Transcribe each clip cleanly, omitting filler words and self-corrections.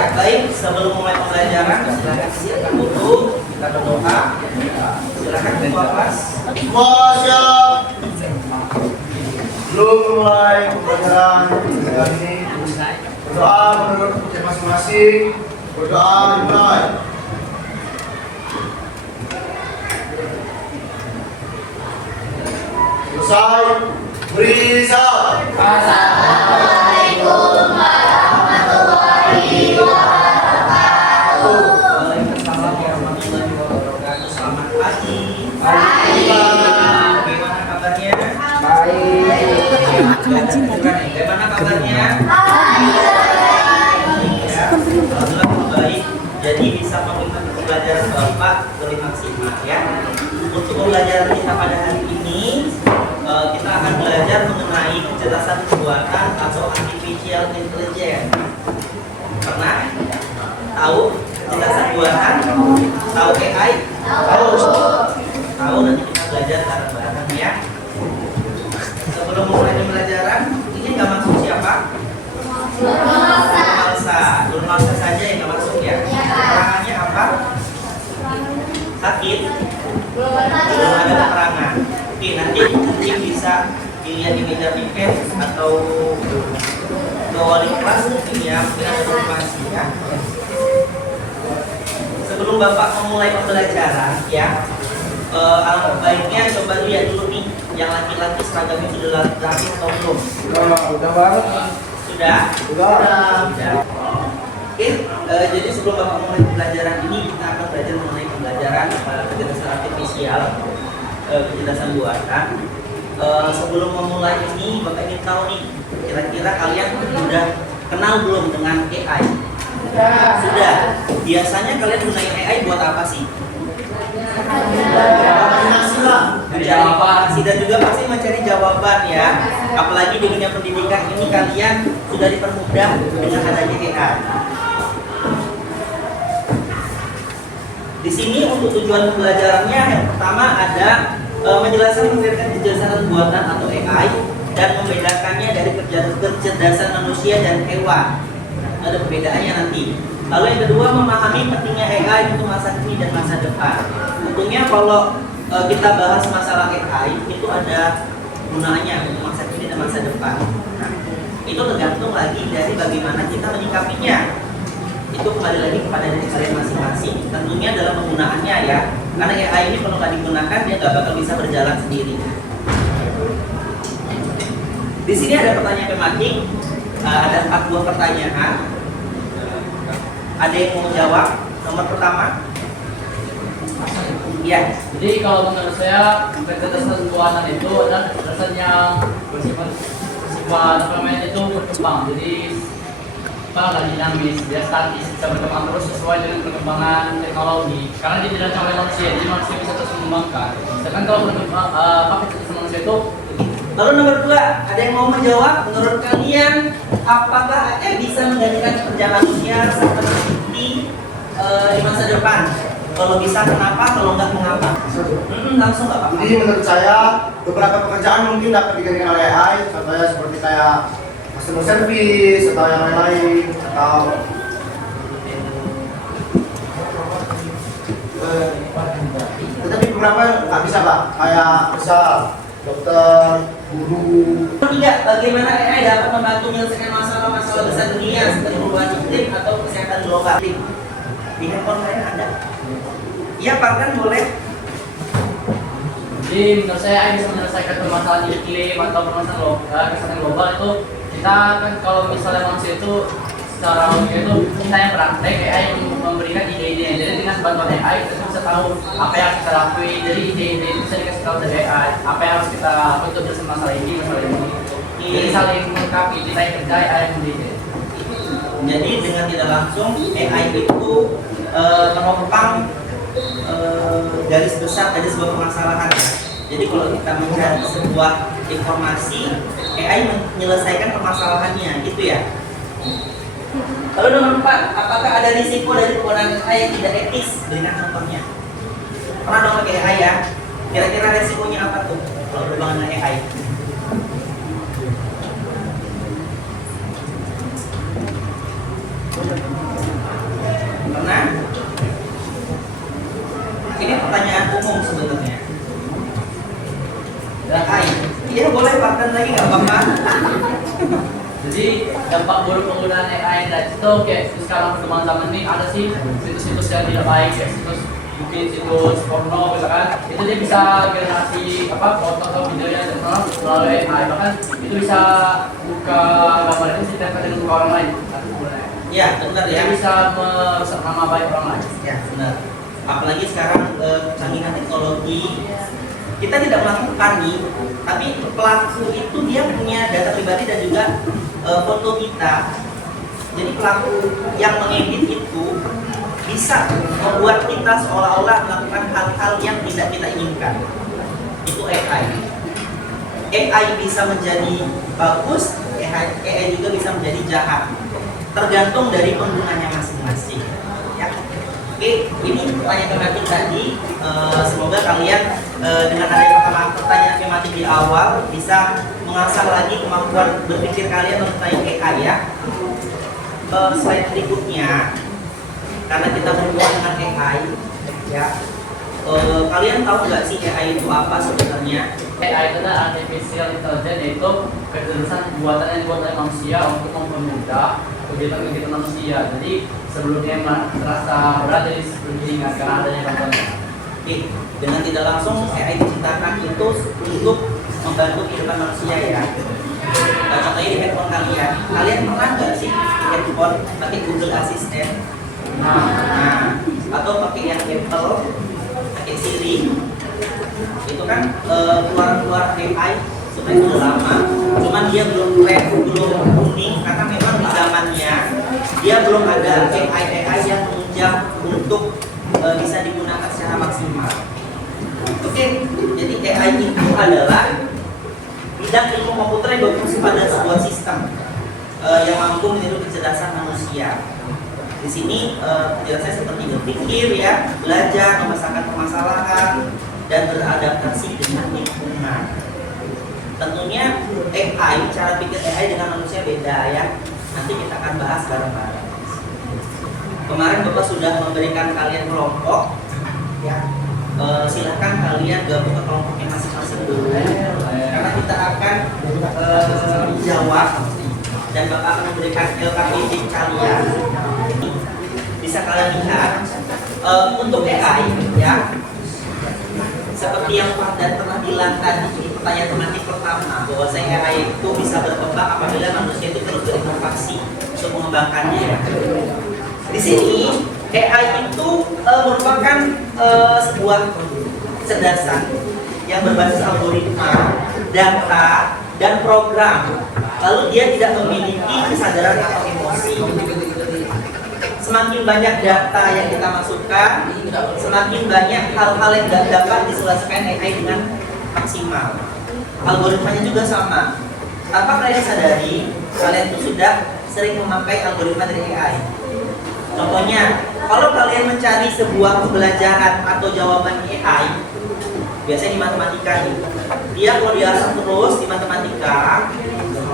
Ya, baik. Sebelum mulai pembelajaran, silakan siapkan dulu. Kita berdoa. Silakan ketua kelas. Siap. Belum mulai pembelajaran kali ini. Berdoa menurut ujian masing-masing. Berdoa dimulai. Selesai. Beri salam. Assalamualaikum warahmatullahi wabarakatuh. Waalaikumsalam warahmatullahi wabarakatuh. Selamat pagi. Pagi. Bagaimana kabarnya? Bagaimana kabarnya? Ya, alhamdulillah baik. Jadi bisa mengikuti pembelajaran Bapak lebih maksimal ya. Untuk pembelajaran kita pada hari ini, kita akan belajar mengenai kecerdasan buatan atau artificial intelligence. Pernah tahu kecerdasan buatan? Tahu AI? Tahu. Tahu, nanti kita belajar bareng-bareng ya. Sebelum mulai pembelajaran, ini nggak masuk siapa? Guru Malsa saja yang nggak masuk ya. Keterangannya apa? Sakit? Belum ada keterangan. Oke, nanti mungkin bisa dilihat di meja piket atau wali kelas mungkin ya, mungkin ada informasi ya. Sebelum Bapak memulai pembelajaran ya, alangkah baiknya coba lihat dulu nih, yang laki-laki seragamnya sudah rapi atau belum? Udah banget. Sudah? Sudah. Oke, jadi sebelum Bapak memulai pembelajaran ini, kita akan belajar mengenai pembelajaran kecerdasan artifisial, kecerdasan buatan. Sebelum memulai ini, Bapak ingin tahu nih, kira-kira kalian sudah kenal belum dengan AI? Sudah. Biasanya kalian gunain AI buat apa sih? Mencari informasi dan juga pasti mencari jawaban ya. Apalagi di dunia pendidikan ini kalian sudah dipermudah dengan adanya AI. Di sini untuk tujuan pembelajarannya yang pertama ada menjelaskan kecerdasan buatan atau AI dan membedakannya dari kecerdasan manusia dan hewan. Ada perbedaannya nanti. Lalu yang kedua memahami pentingnya AI untuk masa kini dan masa depan. Tentunya kalau kita bahas masalah AI itu ada gunanya untuk masa kini dan masa depan. Nah, itu tergantung lagi dari bagaimana kita menyikapinya. Itu kembali lagi kepada diri kalian masing-masing. Tentunya dalam penggunaannya ya. Karena AI ini kalau nggak digunakan dia nggak bakal bisa berjalan sendiri. Di sini ada pertanyaan tematik, ada 4 buah pertanyaan. Ada yang mau jawab? Nomor pertama. Ya. Jadi kalau menurut saya kecerdasan buatan itu adalah kecerdasan yang bersifat apa namanya itu berkembang. Jadi nggak dinamis, dia statis, bisa berkembang terus sesuai dengan perkembangan teknologi. Karena dia tidak oleh manusia, jadi manusia bisa terus mengembangkan. Sedangkan kalau kecerdasan manusia itu. Lalu nomor 2, ada yang mau menjawab? Menurut kalian, apakah AI bisa menggantikan pekerjaan manusia seperti di masa depan? Kalau bisa kenapa? Kalau nggak mengapa? Langsung nggak apa-apa. Jadi menurut saya beberapa pekerjaan mungkin dapat digantikan oleh AI, contohnya seperti kayak customer service atau yang lain-lain atau tetapi beberapa nggak bisa Pak, kayak misal dokter, guru. Tidak, bagaimana AI dapat membantu menyelesaikan masalah-masalah besar dunia seperti perubahan iklim atau kesehatan global? Di handphone kalian ada? Iya, Pak, kan boleh. Jadi menurut saya AI bisa menyelesaikan permasalahan iklim atau permasalahan kesehatan global itu. Kita kan kalau misalnya manusia itu secara logika itu kita yang praktek, AI yang memberikan ide-ide. Jadi dengan bantuan AI kita bisa tahu apa yang harus kita lakuin. Jadi ide-ide itu bisa dikasih tahu dari AI. Apa yang harus kita lakukan untuk menyelesaikan masalah ini, masalah ini. Jadi saling melengkapi, kita yang kerja, AI yang ide. Jadi dengan tidak langsung AI itu menopang garis besar dari sebuah permasalahan. Jadi kalau kita mencari sebuah informasi, AI menyelesaikan permasalahannya, gitu ya. Lalu nomor 4, apakah ada risiko dari penggunaan AI yang tidak etis? Berikan contohnya. Pernah dong pakai AI ya? Kira-kira risikonya apa tuh kalau berhubungan dengan AI? Pernah? Ini pertanyaan umum sebenarnya. AI, iya boleh paten lagi nggak apa-apa. Jadi dampak buruk penggunaan AI dan itu kayak sekarang perkembangan zaman ini ada sih situs-situs yang tidak baik, kayak situs mungkin situs porno misalkan, itu dia bisa generasi foto atau videonya melalui AI, bahkan itu bisa buka gambar itu ditempel dengan muka orang lain. Ya benar ya. Dia bisa merusak nama baik orang lain. Ya benar. Apalagi sekarang kecanggihan teknologi, kita tidak melakukan nih, tapi pelaku itu dia punya data pribadi dan juga foto kita. Jadi pelaku yang mengedit itu bisa membuat kita seolah-olah melakukan hal-hal yang tidak kita inginkan. Itu AI. AI bisa menjadi bagus, AI juga bisa menjadi jahat. Tergantung dari penggunanya masing-masing. Ya. Oke, ini pertanyaan tematik tadi. Semoga kalian dengan adanya pertanyaan tematik di awal bisa mengasah lagi kemampuan berpikir kalian mengenai AI ya. Slide berikutnya, karena kita berhubungan dengan AI, ya. Kalian tahu nggak sih AI itu apa sebenarnya? AI itu adalah artificial intelligence, yaitu kecerdasan buatan yang dibuat oleh manusia untuk mempermudah kegiatan-kegiatan manusia. Jadi sebelumnya terasa berat, jadi sebelumnya karena adanya bantuan. Oke, dengan tidak langsung AI diciptakan itu untuk membantu kehidupan manusia ya. Contohnya di handphone kalian pernah nggak sih di handphone pakai Google Assistant? Nah, atau pakai yang Apple, pakai Siri, itu kan keluar AI supaya sudah lama, cuman dia belum keren, belum booming karena memang di zamannya dia belum ada AI yang menunjang untuk bisa digunakan secara maksimal. Oke, jadi AI itu adalah bidang ilmu komputer yang berfungsi pada sebuah sistem yang mampu meniru kecerdasan manusia. Di sini penjelasannya seperti berpikir ya, belajar, memecahkan permasalahan, dan beradaptasi dengan lingkungan. Tentunya AI, cara pikir AI dengan manusia beda ya. Nanti kita akan bahas bareng-bareng. Kemarin Bapak sudah memberikan kalian kelompok, ya. Silahkan kalian gabung ke kelompoknya masing-masing dulu, karena kita akan menjawab dan Bapak akan memberikan LKPD kalian. Bisa kalian lihat untuk AI ya. Seperti yang Pak dan pernah bilang tadi di pertanyaan tematik pertama, bahwa AI itu bisa berkembang apabila manusia itu terus berinovasi untuk mengembangkannya. Di sini AI itu merupakan sebuah kecerdasan yang berbasis algoritma, data, dan program. Lalu dia tidak memiliki kesadaran atau emosi. Semakin banyak data yang kita masukkan, semakin banyak hal-hal yang dapat diselesaikan AI dengan maksimal. Algoritmanya juga sama. Tanpa kalian sadari, kalian itu sudah sering memakai algoritma dari AI. Contohnya, kalau kalian mencari sebuah pembelajaran atau jawaban AI, biasanya di matematika nih, dia kalau diasah terus di matematika,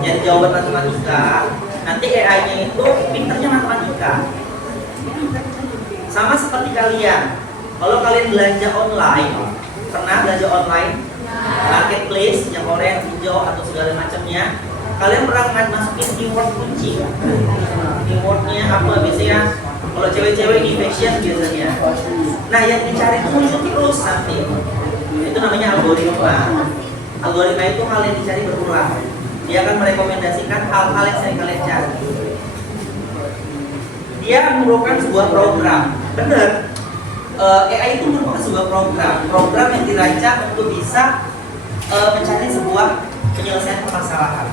jadi jawaban matematika, nanti AI-nya itu pinternya matematika. Sama seperti kalian, kalau kalian belanja online, pernah belanja online, marketplace yang oranye, hijau atau segala macamnya, kalian pernah masukin keyword kunci. Keywordnya apa biasanya? Kalau cewek-cewek di fashion biasanya. Nah yang dicari itu muncul terus nanti. Itu namanya algoritma. Algoritma itu hal yang dicari berulang. Dia akan merekomendasikan hal-hal yang sering kalian cari. Dia merupakan sebuah program. Benar. AI itu merupakan sebuah program yang dirancang untuk bisa mencari sebuah penyelesaian permasalahan.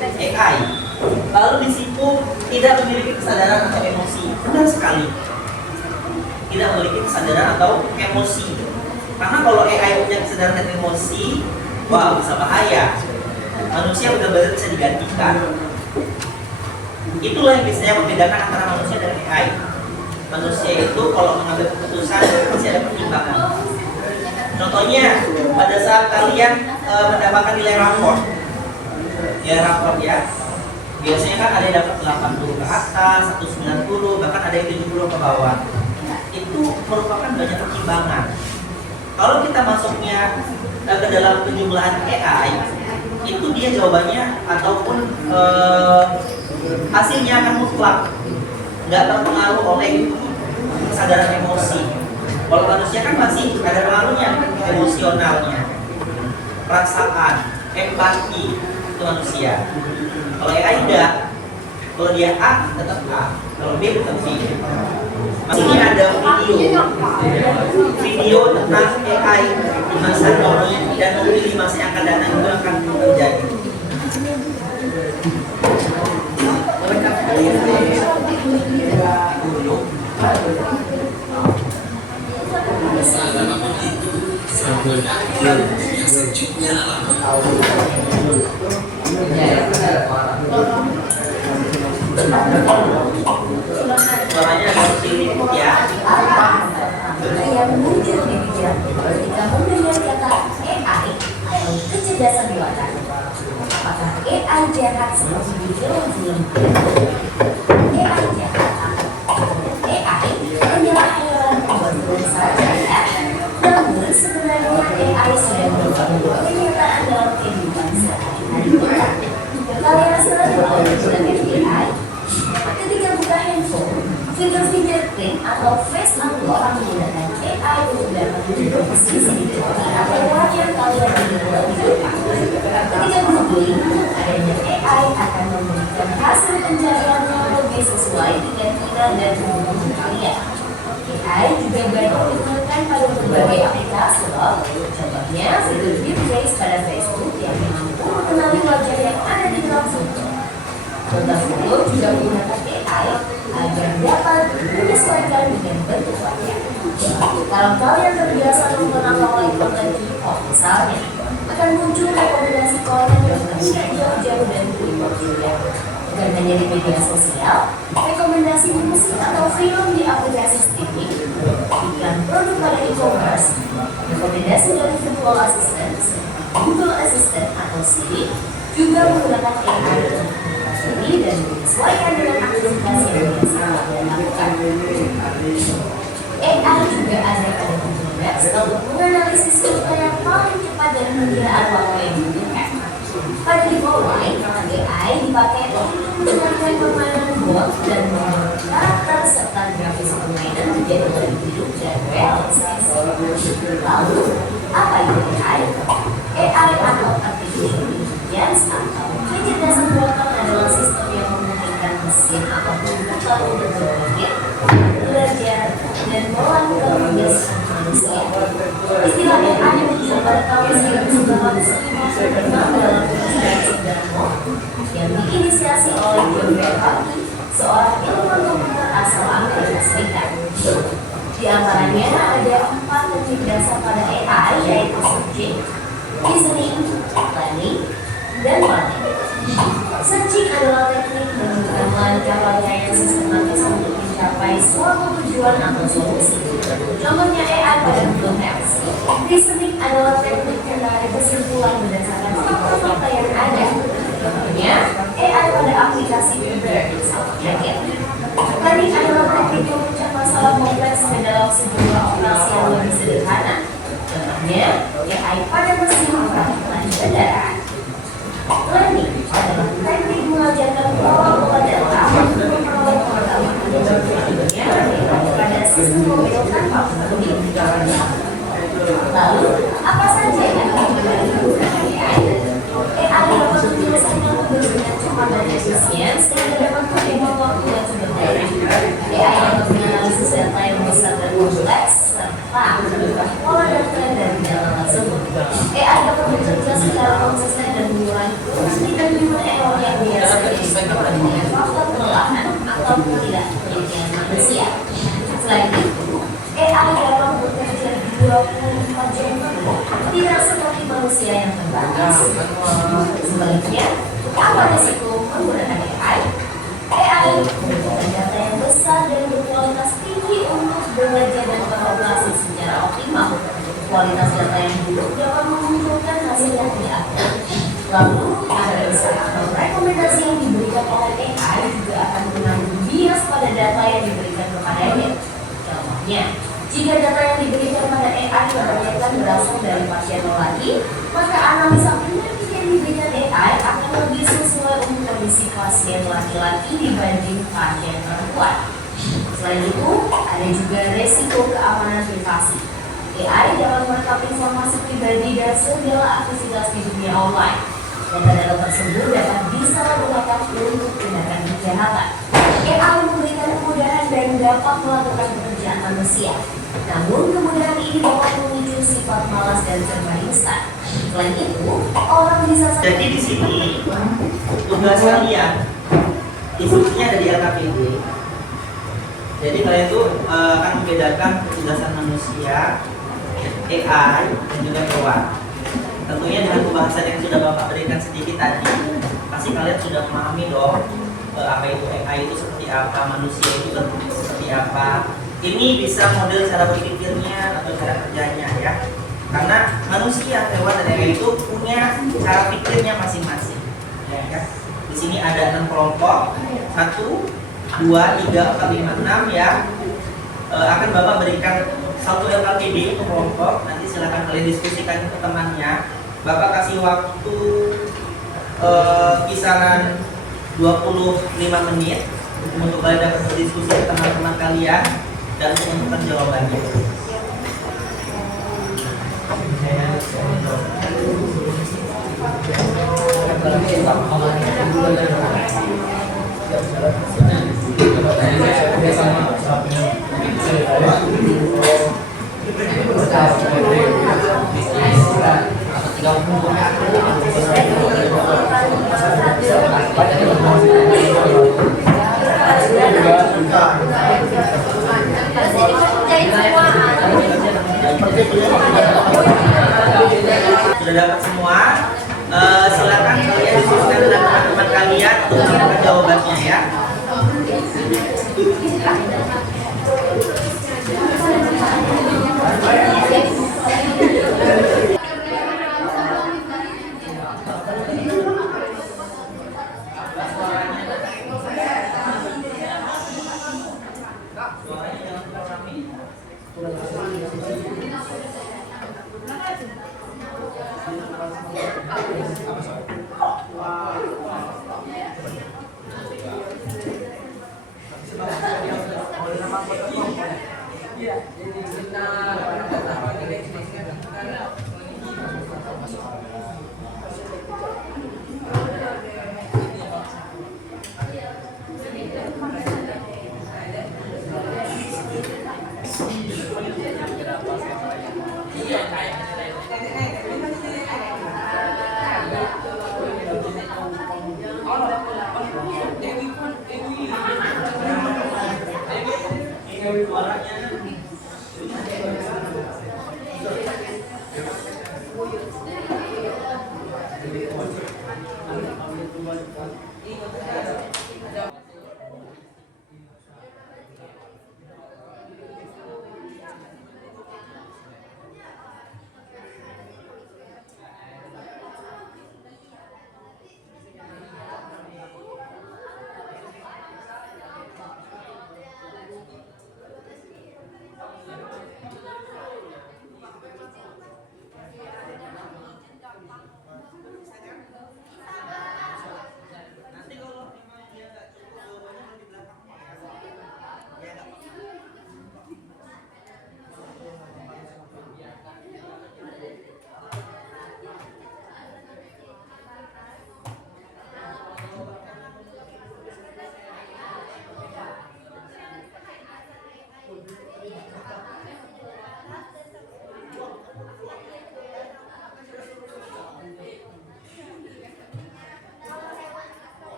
AI. Lalu di situ tidak memiliki kesadaran atau emosi. Benar sekali. Tidak memiliki kesadaran atau emosi. Karena kalau AI punya kesadaran dan emosi, wah bisa bahaya. Manusia benar-benar bisa digantikan. Itulah yang biasanya membedakan antara manusia dan AI. Manusia itu kalau mengambil keputusan pasti ada pertimbangan. Contohnya pada saat kalian mendapatkan nilai rapor ya, biasanya kan ada yang dapat 80 ke atas, 190, bahkan ada dari 70 ke bawah itu merupakan banyak pertimbangan. Kalau kita masuknya ke dalam penjumlahan AI, itu dia jawabannya ataupun hasilnya akan mutlak, nggak terpengaruh oleh kesadaran emosi. Kalau manusia kan masih ada pengaruhnya, emosionalnya, perasaan, empati itu manusia. Kalau AI tidak, kalau dia A tetap A, kalau B tetap B. Ini ada video tentang AI di masa ini dan mungkin di masa yang akan datang itu akan terjadi. Suaranya agak kecil ya. Yang muncul di pikiran ketika mendengar kata AI atau kecerdasan buatan. Apakah AI jahat seperti di film-film? AI jahat AI hanyalah hayalan pembuat saja ya. Namun sebenarnya AI sedang berubah kenyataan dalam kehidupan sehari-hari kita. Kalian selalu menggunakan AI ketika buka handphone, fitur fingerprint atau face unlock menggunakan AI untuk dapat menunjuk posisi di depan atau wajah kalian di dalam depan. Ketika googling, adanya AI akan memberikan hasil pencarian yang lebih sesuai dengan minat dan kebutuhan kalian. AI juga banyak digunakan pada berbagai aplikasi loh. Contohnya fitur Deep Face pada Facebook yang mampu mengenali wajah yang ada di dalam foto. Contoh foto juga menggunakan AI agar dapat menyesuaikan dengan bentuk wajah. Kalau kalian terbiasa nonton awal konten K-pop misalnya, akan muncul rekomendasi konten yang tidak jauh-jauh dari K-pop juga. Bukan hanya di media sosial, rekomendasi musik atau film di aplikasi streaming, iklan produk pada e-commerce, rekomendasi dari virtual assistant, Google Assistant atau Siri, juga menggunakan AI ini dan menyesuaikan dengan aktivitas yang biasa kalian lakukan. AI juga ada pada Google Maps untuk menganalisis rute yang paling cepat dan perkiraan waktu yang dibutuhkan. Pada default line, AI dipakai untuk mendengarkan permainan bot dan membuat karakter serta grafis permainan menjadi lebih hidup dan realistis. Lalu, apa itu AI? AI atau Artificial Intelligence atau kecerdasan buatan adalah sistem yang memungkinkan mesin atau komputer untuk berpikir, belajar, dan melakukan tugas manusia. Istilah AI muncul pada tahun 1995 dalam Project Demo yang diinisiasi oleh John Bell, seorang ilmuwan komputer asal Amerika Serikat. Di antaranya ada 4 teknik dasar pada AI, yaitu searching, reasoning, planning, dan learning. Searching adalah teknik menentukan langkah rangkaian sistematis untuk mencapai suatu tujuan atau solusi. Contohnya AI pada Google Maps. Reasoning adalah teknik menarik kesimpulan berdasarkan fakta-fakta yang ada. Contohnya AI pada aplikasi Uber atau Jacket. Planning adalah teknik memecah masalah kompleks ke dalam sebuah operasi yang lebih sederhana. Contohnya AI pada mesin perakitan kendaraan. Learning adalah teknik mengajarkan pola-pola data untuk memperoleh pengetahuan. Contohnya pada sistem pemilu tanpa pengemudi. Lalu, apa saja yang akan menggunakan AI? AI dapat menyelesaikan tugas dengan cepat dan efisien sehingga dapat menghemat waktu dan sumber daya. AI dapat menganalisis data yang besar dan kompleks serta mengubah pola dan tren dari data tersebut. AI dapat bekerja secara konsisten dan mengurangi kemungkinan human error yang biasanya disebabkan dengan faktor kelelahan atau ketidaktelitian manusia. Selain itu, AI dapat bekerja 24 jam penuh, tidak seperti manusia yang terbatas. Sebaliknya, apa risiko menggunakan AI? AI membutuhkan data yang besar dan berkualitas tinggi untuk belajar dan beroperasi secara optimal. Kualitas data yang buruk dapat memunculkan hasil yang tidak akurat. Lalu, analisa atau rekomendasi yang diberikan oleh AI juga akan mengandung bias pada data yang diberikan diberikan kepadanya. Contohnya, jika data yang diberikan pada AI kebanyakan berasal dari pasien lelaki, maka analisa penyakit yang diberikan AI akan lebih sesuai untuk kondisi pasien laki-laki dibanding pasien perempuan. Selain itu, ada juga resiko keamanan privasi. AI dapat merekam informasi pribadi dan segala aktivitas di dunia online. Data-data tersebut dapat disalahgunakan untuk tindakan kejahatan. AI memberikan kemudahan dan dapat melakukan pekerjaan manusia. Namun, kemudahan ini dapat memicu sifat malas dan serba instan. Selain itu, orang bisa Jadi di sini tugas kalian instruksinya ada di LKPD. Jadi kalian itu akan membedakan kecerdasan manusia, AI, dan juga hewan. Tentunya dengan pembahasan yang sudah Bapak berikan sedikit tadi, pasti kalian sudah memahami dong apa itu AI itu seperti apa, manusia itu bentuknya seperti apa. Ini bisa model cara berpikirnya atau cara kerjanya ya. Karena manusia, hewan, dan AI itu punya cara pikirnya masing-masing. Ya. Di sini ada 6 kelompok, 1, 2, 3, 4, 5, 6 ya. Akan Bapak berikan satu LKPD untuk kelompok. Nanti silakan kalian diskusikan ke temannya. Bapak kasih waktu kisaran 25 menit untuk kalian dapat berdiskusi ke teman-teman kalian dan menentukan jawabannya. Sudah dapat semua, silakan kalian diskusikan dengan teman-teman kalian untuk menemukan jawabannya ya.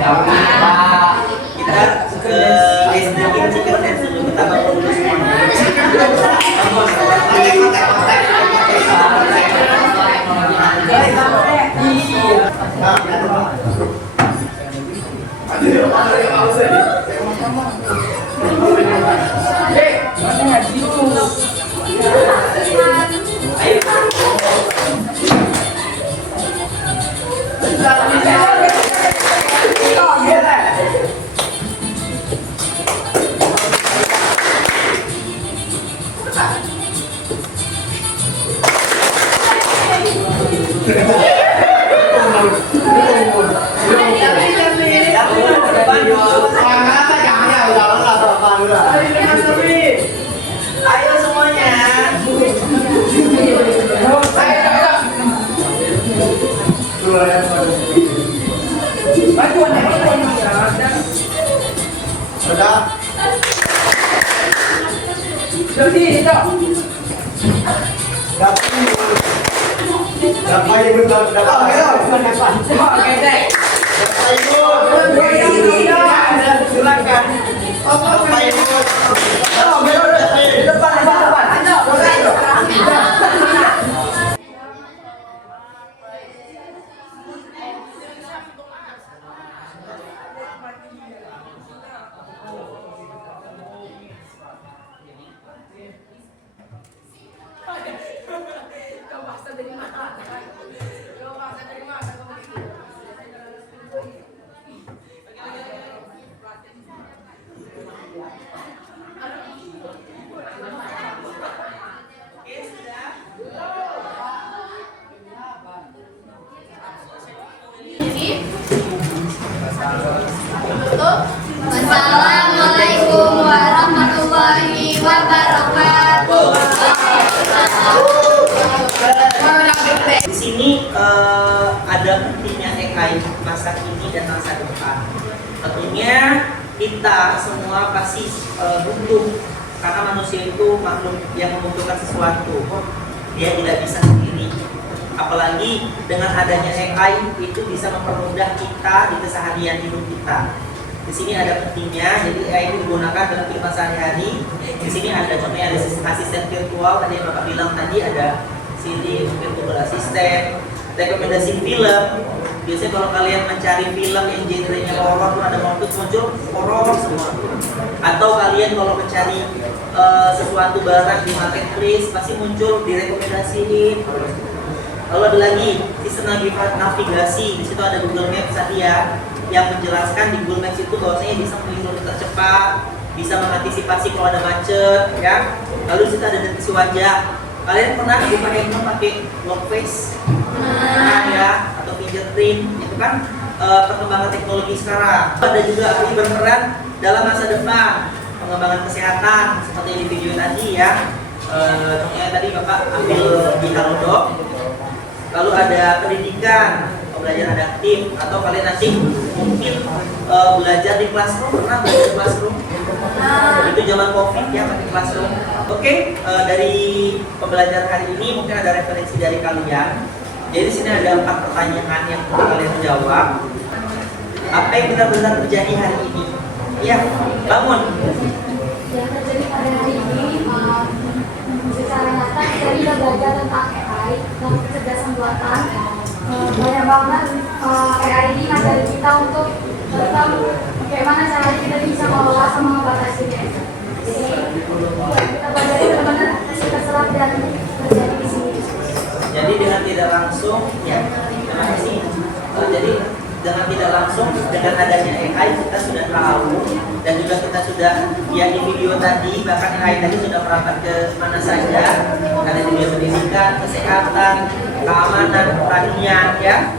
Kita ke SD Chicken Dance dulu, kita bangun dulu semuanya. Ayo semuanya. Sudah. Dapat ibu, silakan. Wassalamualaikum warahmatullahi wabarakatuh. Di sini ada pentingnya AI masa kini dan masa depan. Tentunya kita semua pasti butuh, karena manusia itu makhluk yang membutuhkan sesuatu. Dia tidak bisa sendiri. Apalagi dengan adanya AI itu bisa mempermudah kita di keseharian hidup kita. Di sini ada pentingnya, jadi AI itu digunakan dalam kehidupan sehari-hari. Di sini ada contohnya, ada asisten virtual tadi yang Bapak bilang tadi, ada Siri, mungkin Google Assistant, rekomendasi film. Biasanya kalau kalian mencari film yang genrenya horor, ada muncul horor semua. Atau kalian kalau mencari sesuatu barang di marketplace pasti muncul direkomendasiin. Lalu ada lagi sistem navigasi, di situ ada Google Maps tadi ya, yang menjelaskan di Google Maps itu bahwasanya bisa memilih rute tercepat, bisa mengantisipasi kalau ada macet, ya. Lalu di situ ada deteksi wajah. Kalian pernah buka handphone pakai lock face, ya, atau fingerprint? Itu kan perkembangan teknologi sekarang. Ada juga ahli berperan dalam masa depan, pengembangan kesehatan seperti di video tadi ya. Contohnya tadi Bapak ambil di Halodoc. Lalu ada pendidikan, pembelajaran adaptif, atau kalian nanti mungkin belajar di classroom. Pernah belajar di classroom? Itu zaman COVID ya, pakai classroom. Oke, dari pembelajaran hari ini mungkin ada referensi dari kalian. Jadi di sini ada 4 pertanyaan yang perlu kalian jawab. Apa yang benar-benar terjadi hari ini? Ya, bangun. Yang terjadi pada hari ini secara nyata kita sudah belajar tentang AI dan kecerdasan buatan. Banyak banget AI ini ngajari kita untuk tentang bagaimana caranya kita bisa mengelola sama membatasinya. Jadi kita belajar benar-benar kita serap dan terjadi di sini. Jadi dengan tidak langsung, ya, terima kasih. Jadi dengan tidak langsung, dengan adanya AI kita sudah tahu, dan juga kita sudah lihat di video tadi, bahkan AI tadi sudah merambah ke mana saja, ada di dunia pendidikan, kesehatan, keamanan, pertanian, ya.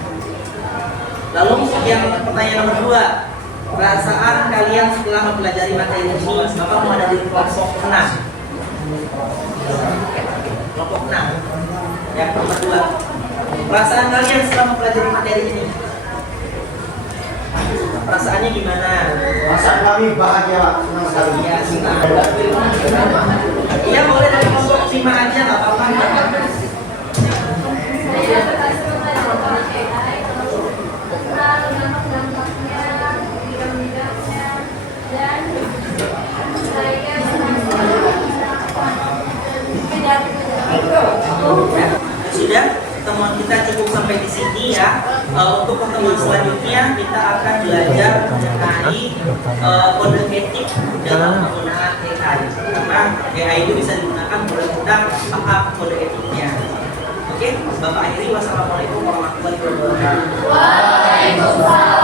Lalu yang pertanyaan nomor 2, perasaan kalian setelah mempelajari materi ini, Bapak mau ada di kelompok 6. Kelompok 6. Yang nomor 2, perasaan kalian setelah mempelajari materi ini, perasaannya gimana? Perasaan kami bahagia, senang sekali. Ya, simak. Iya, boleh dari kelompok simak aja, nggak apa-apa. Saya berhasil belajar tentang AI, tentang dampaknya, sudah pertemuan kita cukup sampai di sini ya. Untuk pertemuan selanjutnya kita akan belajar mengenai kode etik dalam penggunaan AI. Karena AI itu bisa digunakan kalau kita paham kode etiknya. Oke, Bapak akhiri. Wassalamualaikum warahmatullahi wabarakatuh. Waalaikumsalam.